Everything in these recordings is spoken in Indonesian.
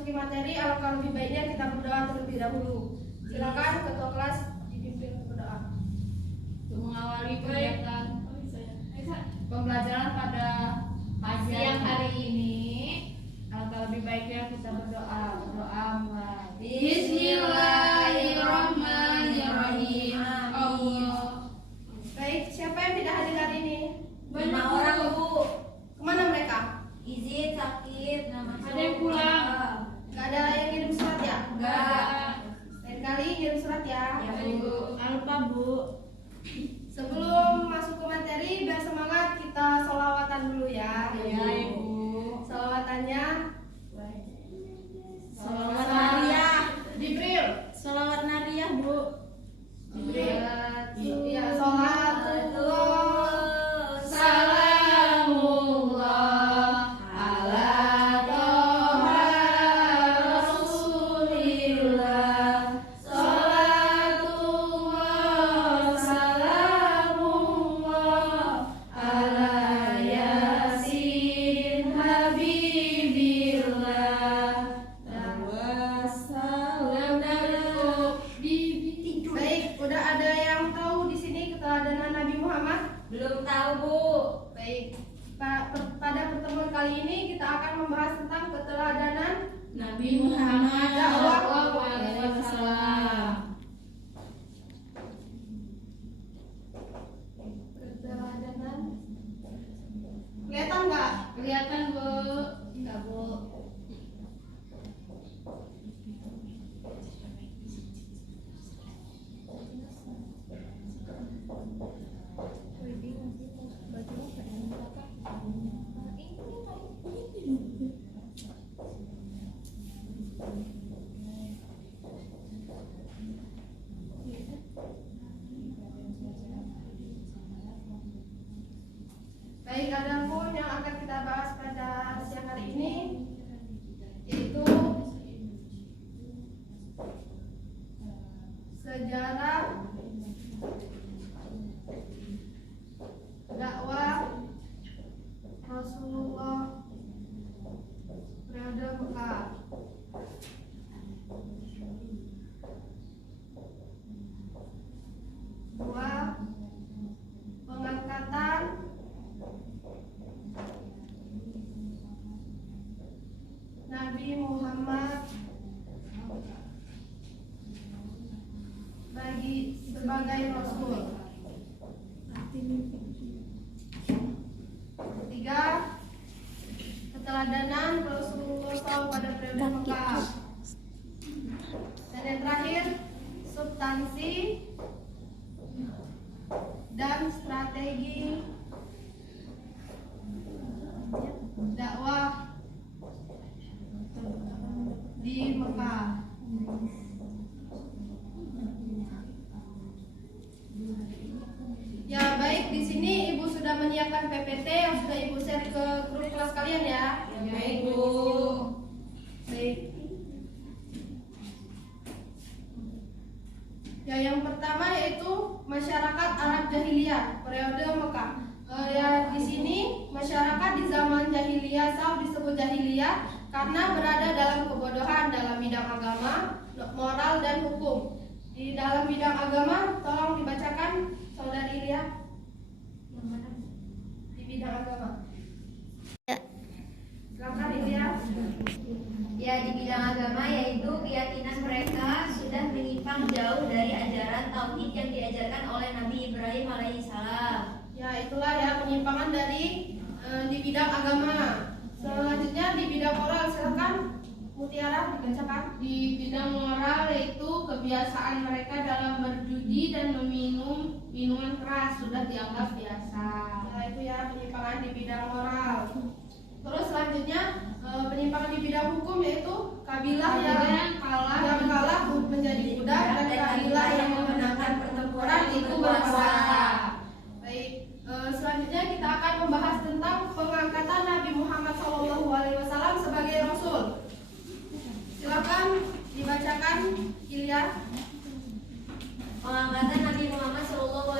memasuki materi, alangkah lebih baiknya kita berdoa terlebih dahulu. Silakan ketua kelas dipimpin berdoa. Untuk mengawali kegiatan pembelajaran pada siang hari ini, alangkah lebih baiknya kita berdoa. Mulai. Bismillahirrahmanirrahim. Allah. Baik, siapa yang tidak hadir hari ini? 5 orang, Bu. Kemana mereka? Izin sakit, Ada yang pulang? Gak ada yang ngirim surat ya? Enggak. Lain kali ngirim surat ya? Ya, Bu. Lupa, Bu. Sebelum masuk ke materi, biar semangat kita sholawatan dulu ya. Ya, Ibu. Sholawatannya Sholawat nariyah. Jibril. Sholawat nariyah, Bu. Jibril. Ya, sholatullah. Salamullah ala toha rasulillah. Salatullah salamullah ala yasin habibillah. Wassalam. Baik, udah ada yang tahu di sini keteladanan Nabi Muhammad? Belum tahu, Bu. Baik, pada pertemuan kali ini kita akan membahas tentang keteladanan Nabi Muhammad Shallallahu Alaihi Wasallam. keteladanan. Kelihatan nggak? Kelihatan, Bu? Enggak, Bu. Baik, ada poin yang akan kita bahas pada siang hari ini, yaitu sejarah dakwah Rasulullah periode Mekah. Dua, pengangkatan Nabi Muhammad sebagai Rasul. Tiga, keteladanan Rasulullah SAW pada periode Mekah. Dan yang terakhir, substansi dan strategi dakwah di Mekah. Ya, baik, di sini Ibu sudah menyiapkan PPT yang sudah Ibu share ke grup kelas kalian ya. Baik, Bu. Baik. Ya, yang pertama yaitu masyarakat Arab Jahiliyah periode Mekah. Ya, di sini masyarakat di zaman Jahiliyah disebut Jahiliyah karena berada dalam kebodohan dalam bidang agama, moral dan hukum. Di dalam bidang agama, tolong dibacakan Saudari Ilya. Yang mana? Di bidang agama. Silakan Ilya. Ya, di bidang agama yaitu keyakinan mereka sudah menyimpang jauh dari ajaran tauhid yang diajarkan oleh Nabi Ibrahim alaihissalam. Ya, itulah ya penyimpangan dari di bidang agama. Selanjutnya di bidang moral, silakan Mutiara dibacakan. Di bidang moral yaitu kebiasaan mereka dalam berjudi dan meminum minuman keras sudah dianggap biasa. Ya, itu ya penyimpangan di bidang moral. Terus selanjutnya penyimpangan di bidang hukum yaitu kabilah yang kalah menjadi budak dan kabilah yang memenangkan pertempuran itu berkuasa. Baik, selanjutnya kita akan membahas tentang pengangkatan Nabi Muhammad SAW sebagai Rasul. Silakan dibacakan Ilya. Pengangkatan Nabi Muhammad SAW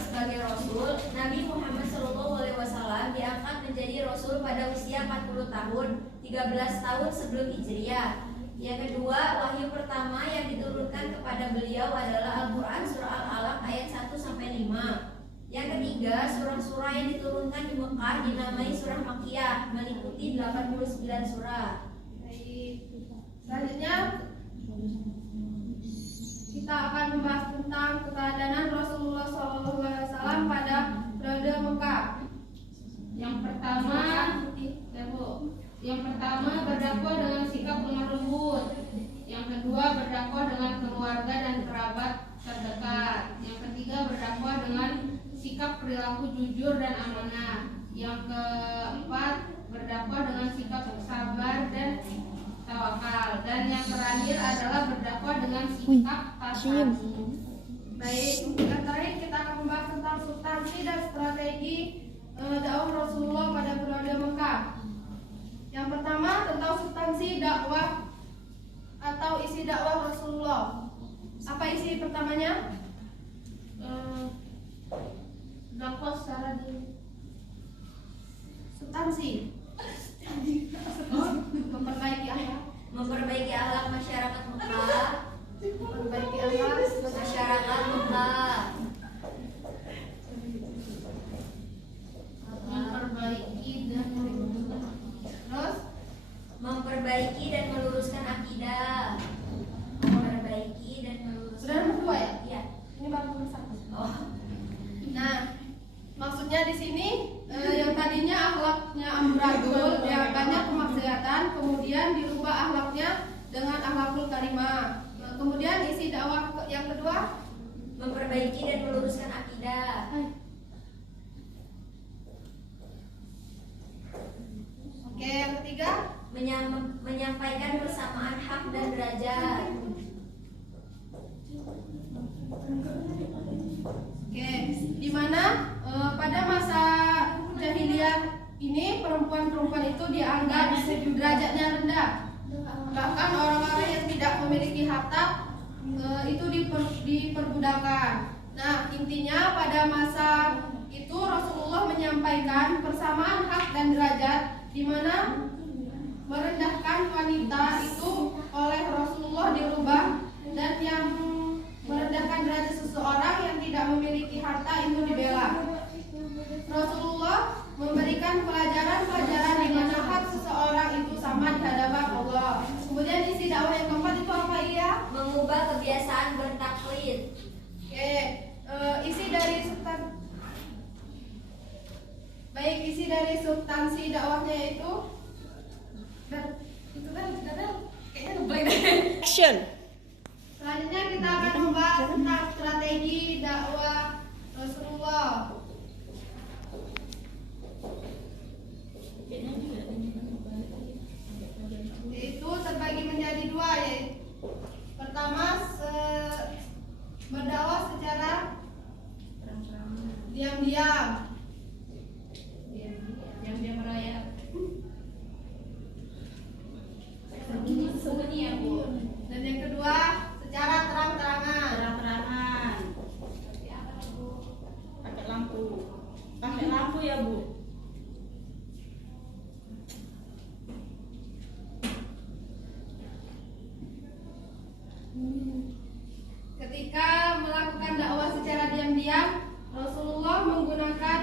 sebagai Rasul. Nabi Muhammad SAW diangkat menjadi Rasul pada usia 40 tahun 13 tahun sebelum Hijriah. Yang kedua, wahyu pertama yang diturunkan kepada beliau adalah Al-Quran surah Al-Alaq ayat 1 sampai 5. Yang ketiga, surah-surah yang diturunkan di Mekah dinamai surah Makkiyah, meliputi 89 surah. Baik. Selanjutnya kita akan membahas tentang keteladanan Rasulullah SAW pada periode Mekah. Yang pertama, ya Bu. Yang pertama berdakwah dengan sikap lemah lembut. Yang kedua berdakwah dengan keluarga dan kerabat terdekat. Yang ketiga berdakwah dengan sikap perilaku jujur dan amanah. Yang keempat berdakwah dengan sikap sabar dan tawakal. Dan yang terakhir adalah berdakwah dengan sikap tasabuh. Baik, yang terakhir kita akan membahas tentang substansi dan strategi dakwah Rasulullah pada periode Mekah. Yang pertama tentang substansi dakwah atau isi dakwah Rasulullah. Apa isi pertamanya? Dakwah secara diri. Substansi. Memperbaiki akhlak masyarakat Mekah. Memperbaiki akhlak Masyarakat Mekah. Memperbaiki dan Memperbaiki dan meluruskan akidah. Memperbaiki dan meluruskan. Sudah nomor 2 ya? Iya. Ini baru nomor 1. Oh. Nah, maksudnya di sini yang tadinya akhlaknya amburadul, ya banyak kemaksiatan, kemudian dirubah akhlaknya dengan akhlakul karimah. Kemudian isi dakwah yang kedua, Memperbaiki dan meluruskan akidah. Oke, yang ketiga, Menyampaikan persamaan hak dan derajat. oke, di mana pada masa jahiliyah ini perempuan-perempuan itu dianggap derajatnya rendah. Bahkan orang-orang yang tidak memiliki harta itu diperbudakan. Nah, intinya pada masa itu Rasulullah menyampaikan persamaan hak dan derajat, di mana merendahkan wanita itu oleh Rasulullah dirubah, dan yang merendahkan derajat seseorang yang tidak memiliki harta itu dibela. Rasulullah memberikan pelajaran-pelajaran di mana hak seseorang itu sama di hadapan Allah. Kemudian isi dakwah yang keempat itu apa ya? Mengubah kebiasaan bertaklid. Oke, isi dari substansi dakwahnya itu kayaknya ngeblank deh. Action. Selanjutnya kita akan membahas tentang strategi dakwah Rasulullah. Yaitu terbagi menjadi 2, yaitu pertama berdakwah secara diam-diam. Diam-diam merayap. Sembunyi ya Bu. Dan yang kedua secara terang-terangan. Terang-terangan. Pakai lampu. Pakai lampu ya Bu. Ketika melakukan dakwah secara diam-diam, Rasulullah menggunakan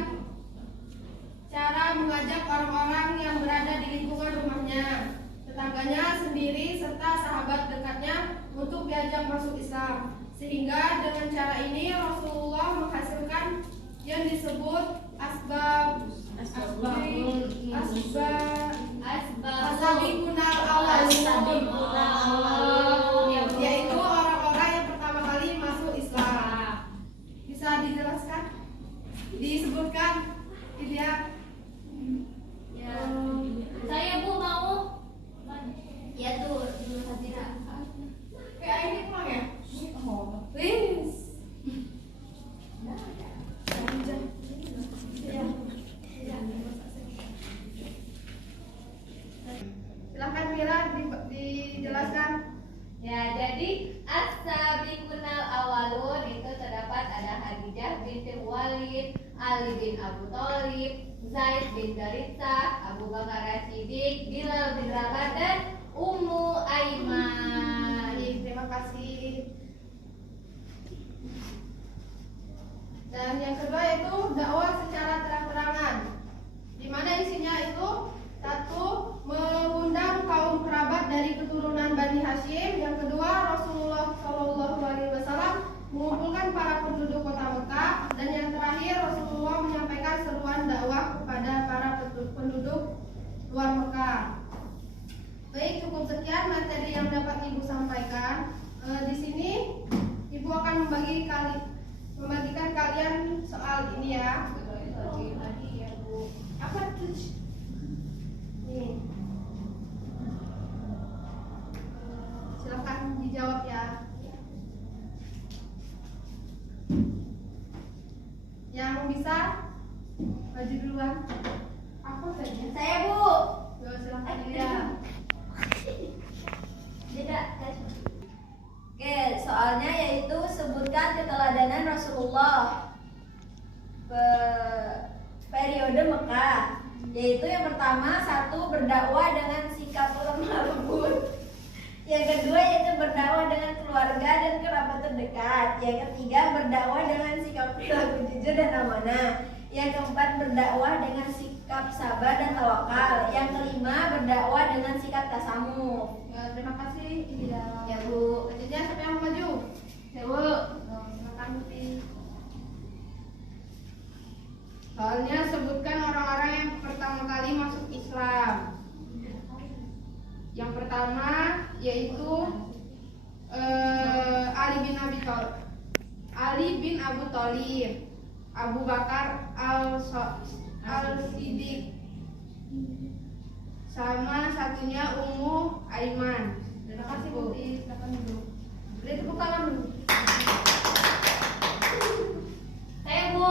cara mengajak orang-orang yang berada di lingkungan rumahnya, tetangganya sendiri, serta sahabat dekatnya untuk diajak masuk Islam. Sehingga dengan cara ini Rasulullah menghasilkan yang disebut asabiqunal awwalun, yaitu orang-orang yang pertama kali masuk Islam. Bisa dijelaskan? Disebutkan gitu ya? Ya. Saya Bu mau. Ya tuh, dulu Fazira. Kayak ini pulang ya? Wis. Silahkan Mira dijelaskan. Ya, jadi as-sabiqunal awalun itu terdapat ada Khadijah binti Walid, Ali bin Abu Thalib, Zaid bin Haritsah, Abu Bakar As-Siddiq, Bilal Hashim. Yang kedua, Rasulullah SAW mengumpulkan para penduduk kota Mekah. Dan yang terakhir, Rasulullah menyampaikan seruan dakwah kepada para penduduk luar Mekah. Baik, cukup sekian materi yang dapat Ibu sampaikan. Di sini Ibu akan membagikan kalian soal ini ya. Bagi ya Bu. Apa tuh? Nih. Silakan dijawab ya. Yang bisa maju duluan. Apa tadi? Saya Bu. Yo, silakan Ya. Tidak. Oke, soalnya yaitu sebutkan keteladanan Rasulullah periode Mekah. Yaitu yang pertama, satu, berdakwah dengan sikap lemah lembut. Yang kedua yaitu berdakwah dengan keluarga dan kerabat terdekat. Yang ketiga, berdakwah dengan sikap perilaku jujur dan amanah. Yang keempat, berdakwah dengan sikap sabar dan tawakal. Yang kelima, berdakwah dengan sikap tasamuh. Ya, terima kasih. Ya Bu. Selanjutnya siapa yang mau maju? Ya Bu. Silakan Putih. Soalnya sebutkan orang-orang yang pertama kali masuk Islam. Yang pertama yaitu Ali bin Abu Thalib, Abu Bakar al-Siddiq, sama satunya Ummu Aiman. Terima kasih Putih. Silakan dulu. Beri tepuk tangan dulu. Saya Bu.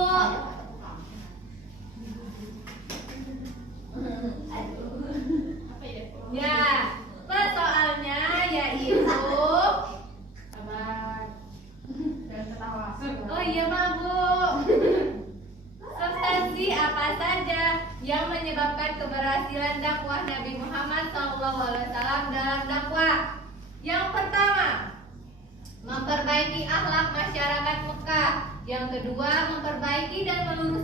Apa ya? Ya, soalnya yaitu Sabar. Jangan ketawa. oh iya Pak Bu. Substansi apa saja yang menyebabkan keberhasilan dakwah Nabi Muhammad SAW dalam dakwah? Yang pertama, memperbaiki akhlak masyarakat Mekah. Yang kedua, memperbaiki dan meluruskan